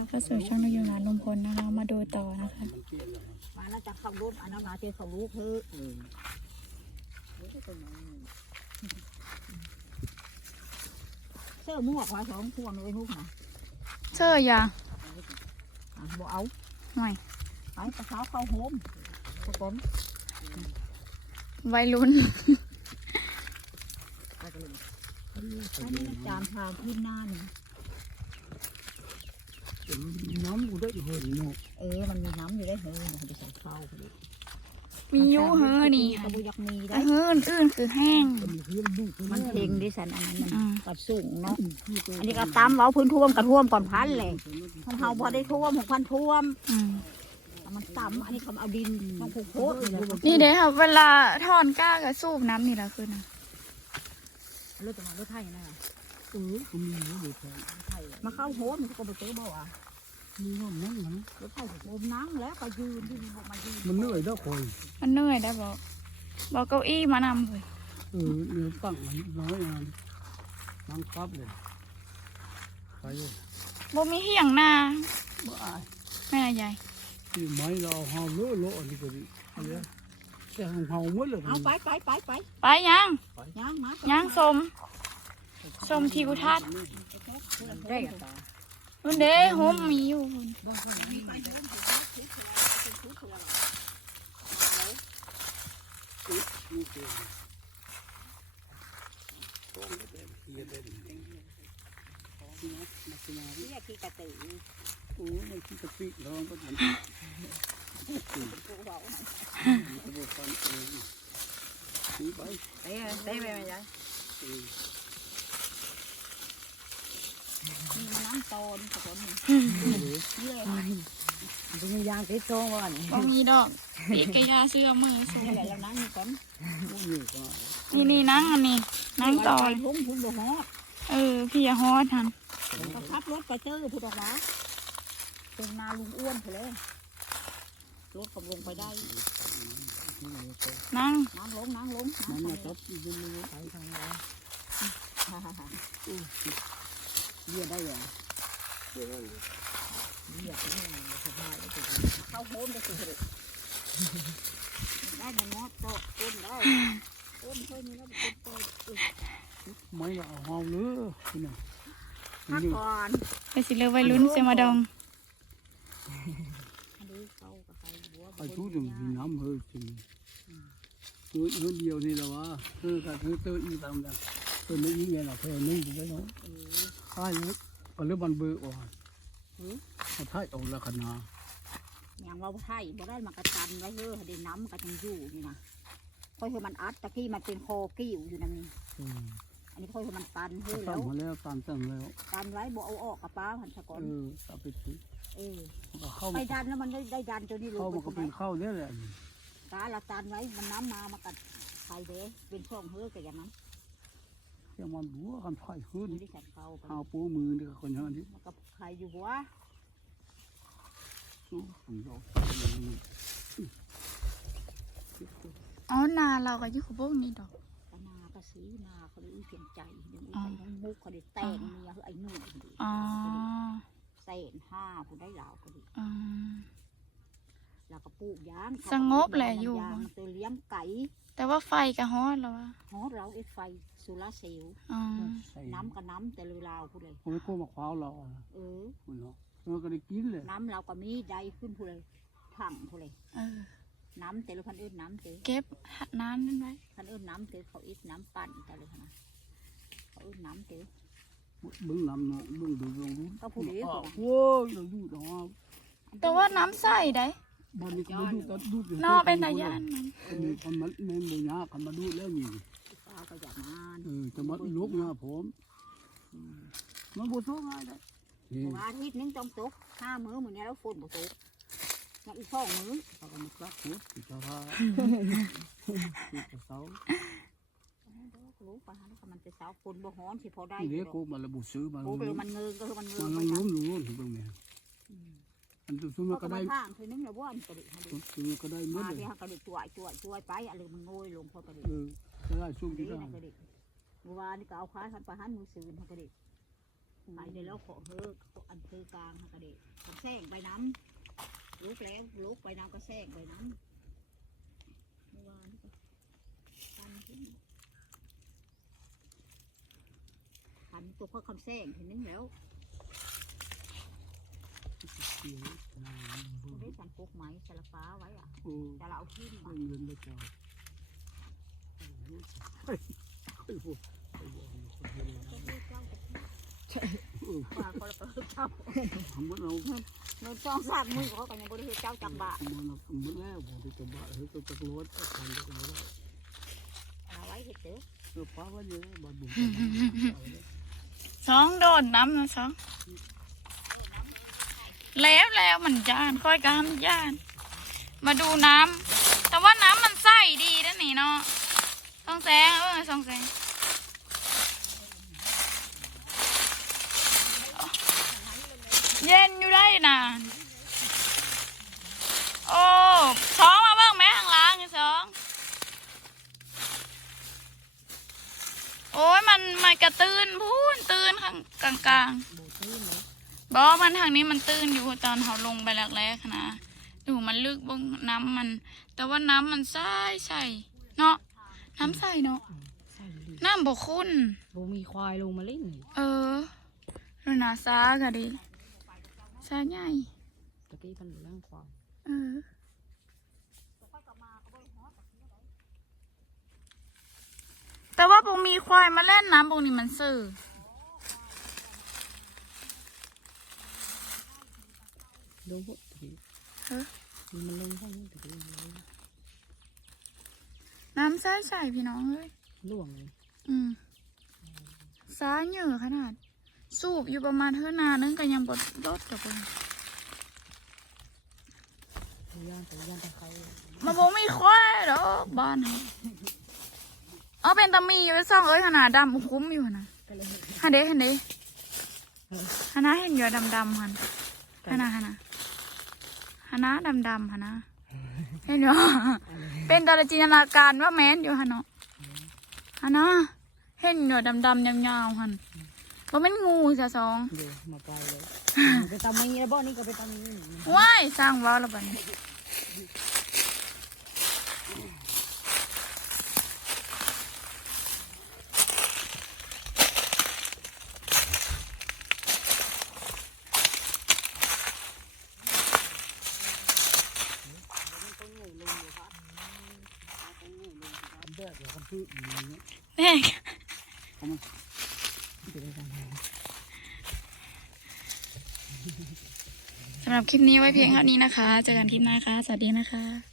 นะคะก็สู่ช่องนายงานลุงพลนะคะ มาดูต่อนะคะ มาแล้วจะเข้ารูปอันนั้นมาเจอเขารูปเธอเสื้อม่วงไว้สองพวงเลยลูกนะเชื่อยาอะบ่เอาหน่อยไปตะเช้าเข้าโฮมตะกนวัยรุ่นไปกันเลยอันนี้จานทางพื้นหน้านี่ น้ำกูได้เหินเนาะเออมันมีน้ำอยู่ได้เฮ้ยมันจะใส่ข้าวพอดีมีอยูเฮอนี่กค่ะระบุยักมีได้แต่เฮออื่นๆคือแห้งมีเพื่อนลูกมันเพลงดิสันอันนั้นมันอืมกับสูงเนาะ อันนี้ก็ตามเว้าพื้นท่วมกระท่วมก่อนพันเลยของเฮาพอได้ท่วมของพันท่วมอืมมันต่ำอันนี้เขาเอาดินต้องผูกโคตรเลยนี่เด้ค่ะเวลาถอนก้ากับสูบน้ำนี่แหละคือนะรถจะมารถไทยนะเออกูมีอยู่เลยแทนมาเข้าโฮมมันก็ไปเจอบ่อะ มีน้ำนั่งนะรถไทยโฮมนั่งแล้วก็ยืนที่นี่บอกมายืนมันเหนื่อยแล้วคอยมันเหนื่อยได้บอกบอกเก้าอี้มานำเลยเออเนื้อตั้งมันน้อยงานนั่งปั๊บเลยไปเลยบ่มีเหี่ยงหน้าบ้าแม่ใหญ่ที่ไม้เราหาโลโลอันนี้ก็ดีอะไรแต่ของเฮาหมดเลยเอาไปไปไปไปไปยังย่างมายังสมสมทิวทัศน์ ได้ นู่นเด้โฮมมีอยู่ม่คิดกะปิลองก็มันผูกเบาจะบอกฟันเออซื้อไปเต้เต้ไปไหมยา ยมีน้ำโตนผสมนี่เลยจะมียางติดโซ่บ่นี่บ่มีดอกปีกกระยาเสื้อมือสมนี่แหละเรานั่งนี่ก่อนโอ้ยก็นี่นี่นั่งอันนี้นั่งต่อยทุ่มพุ่งบ่ฮอดเออพี่อย่าฮอดทันก็ขับรถไปเจอพุทธวะเป็นนาลุงอ้วนเขาเลยรถกับลงไปได้ นั่งน้ำลงน้ำลงมันน้ำมาไปจับมันเลยไปทางไหน ฮ่าฮ่าฮ่าเรียได้ยังเรียกนี่สบายเลยเข้าโฮมได้สิเด็กได้มันงอดโตต้นได้ต้นเพื่อนนี่แล้วเป็นต้นโตไม่ละเอาเฮาเลยนี่นะพักก่อนไปสิเลยวัยรุ่นเซมาดองอันนี้เขากับใครบัวไปทุกอย่างมีน้ำเฮ้ยจริงเฮ้ยเฮ้ยเดียวนี่แหละวะเฮ้ยกับเฮ้ยเตออีตามกันเฮ้ยไม่ยิ่งใหญ่หรอกเฮ้ยนึ่งไปเนาะ ใช่เลยก็เลยมันเบื่ออ่อนเขาท้ายออกแล้วขนาดอย่างว่าไทยบ่ได้มากระตันไว้เฮ้อได้น้ำก็ยังอยู่นี่นะค่อยคือมันอัดตะกี้มันเป็นโคกิ้วอยู่นั่นนี่อืมอันนี้ค่อยคือมันตันเฮ้อตั้แล้งวมาแล้วตามตั้งแล้วตันไว้บ่เอาออกกับป้าหันสะก่อนเออเอาไปถือเออก็เข้าไปดันแล้วมันได้ได้ดันตัวนี้ลงเข้าไปมันก็ทำไมเป็นเข้าเนี่ยแหละตาละตันไว้มันน้ำมามากัดไข่เด้เป็นช่องเฮ้อกับอย่างนั้น ยังมันบัวกันไฟขึ้นมันได้ใส่เข้าไปหาปูมือนี่ก็คนอย่างนี้มันกับไข่อยู่หัวสู้ผมยอมอ๋อนาเราก็อยู่กับพวกนี้ดอกตนากระสีนาเขาได้อีเพียงใจเดี๋ยวอีไปน้องมุกเขาได้แต่งเมียเฮ้อไอ้นู่นอ๋อเศษห้าผู้ได้เหล่าก็ดีอืมแล้วก็ ปลูกยางสงบแหละอยู่ยางตัวเลี้ยงไก่แต่ว่าไฟก็ฮอดแล้ววะฮอดเราไอ้ไฟโซลาร์เซลล์อ๋อใส่น้ำกับน้ำแต่เรือเราผู้เลย ผมไม่กลัวมะพร้าวเราเออ คุณเนาะเราก็ได้กินเลยน้ำเราก็มีใดขึ้นผู้เลยถังผู้เลย เออ น้ำแต่ละพันเอิ้นน้ำเต๋อเก็บน้ำนั่นไว้พันเอิ้นน้ำเต๋อเขาอิดน้ำปั่นแต่เลยนะเขาเอิ้นน้ำเต๋อบึ้งน้ำเนาะบึ้งดูลงดูก็ผู้เดียวโว้ยเราดูดอกแต่ว่าน้ำใสได้ บ้านนี้ก็มาดูตัดดูนอเป็นตาย่านมันอันนี้มันมันแม่นบ่ยากกันมาดูแล้วนี่ป้าก็อยากนานเออจะมาลุกนะผมมันบ่สู้ง่ายได้นี่วันอาทิตย์นึงต้องตกห้ามื้อมื้อนี้แล้วฝนบ่ตกยังอีกสองมื้อเขาก็มาซักหัวสิจะพาสิจะเสารู้ป่ะฮะแล้วมันจะสาวฝนบ่ฮ้อนสิพอได้ที่เด็กกูมาระบุซื้อมาโอ้ลงไปมันเงินก็คือมันเงิมันนไปลงนะล้มล้มถึงตรงนี้ อันตัวซื้อก็มาก็ได้ได้ทางคือนึงแล้วว่ามันกระดิกซื้อมาก็ได้หมดมาเลยที่ฮะกระดิกจ่วยจ่วยจ่วยไปอะไรมันโงยลงพอกระดิกเออจะได้สู้ดีที่ได้นะกระดิกเมื่อวานนี่ก็เอาค้าทันไปหันมือซื้อฮะกระดิกไปได้แล้วขอเฮ้ออันเธออกลางกระเดะผมแซงไปน้ำลุกแล้วลุกไปน้ำก็แซงไปน้ำเมื่อวานนี่ก็พันขึ้นพันตัวเพื่อคำแซงเห็นนึงแล้ว เสียนายเบิ่งได้สั่นพวกไม้สลัฟ้าไว้อะแต่เราเอาขึ้นมาเงินแล้วจ้าเฮ้ยเฮ้ยโอ้ไอ้บ่มีคนเดียวนะว่าคนละเจ้าทำหมดเราเงินจ้องสร้างมือเขากันยังบริเหตุเจ้าจักบะทำหมดเราทำหมดแล้วบอกที่จะบ้าเฮ้ยก็จะรถก็ทำได้ก็ไม่ได้เอาไว้เห็ดเด้อเออป้าก็เยอะบาดบุ๋มสองโดดน้ำนะสอง แล้วแล้วมันยานค่อยกามย่าน มาดูน้ำแต่ว่าน้ำมันใสดีนะนี่เนาะสองแสงเออสองแสงเย็นอยู่ได้นะโอ้สองมาบิ่งแม่ข้างล่างไอ้สองโอ้ยมันมันกระตื้นพูนตื้นข้างกลางๆ บอกมันทางนี้มันตื้นอยู่ตอนเขาลงไปแรกๆนะดูมันลึกบงน้ำมัน แต่ว่าน้ำมันใสใสเนาะน้ำใสเนาะใส่ดีน้ำบกคุ้นโบมีควายลงมาเล่นนี่เออดูนาซาก็ดีซาใหญ่ตะกี้พันเรื่องควายเออแต่ว่าปงมีควายมาเล่นน้ำปงนี้มันซื่อ ลงพวกตะกี้ฮะมันลงพวกนี้ตะกี้มันลงน้ำใสใสพี่น้องเอ้ยล่วงเลยอืมซ้ายเหนือขนาด สูบอยู่ประมาณเท่านานึงก็ยังบดลดกับเพิ่นตะย่านตะย่านตะเขามาบอกมีควายดอกบ้านเขาเอาเป็นตามีอยู่ไปซ่องเอ้ยขนาดดำอุ้มคุ้มอยู่นะก็เลยฮันเด้ฮันเด้ฮันนาเห็นอยู่ดำดำๆฮันฮันนาฮันนา ฮันนาดำดำฮันนาเห็นอยู่เป็นตาจินตนาการว่าแม้นอยู่ฮันเนาะฮันนาเห็นอยู่ดำดำๆยาวๆฮันว่าเป็นงูซะสองเดี๋ยวมาไปเลยไปตามมีแล้วบ่นี่ก็ไปตามมีนี่ว้ายสร้างว้าวแล้วบัดนี้ แบกแล้วก็พื้นอย่างนี้แม่งจะได้ทำไงสำหรับคลิปนี้ไว้เพียงเท่านี้นะคะ เจอกันคลิปหน้าค่ะ สวัสดีนะคะ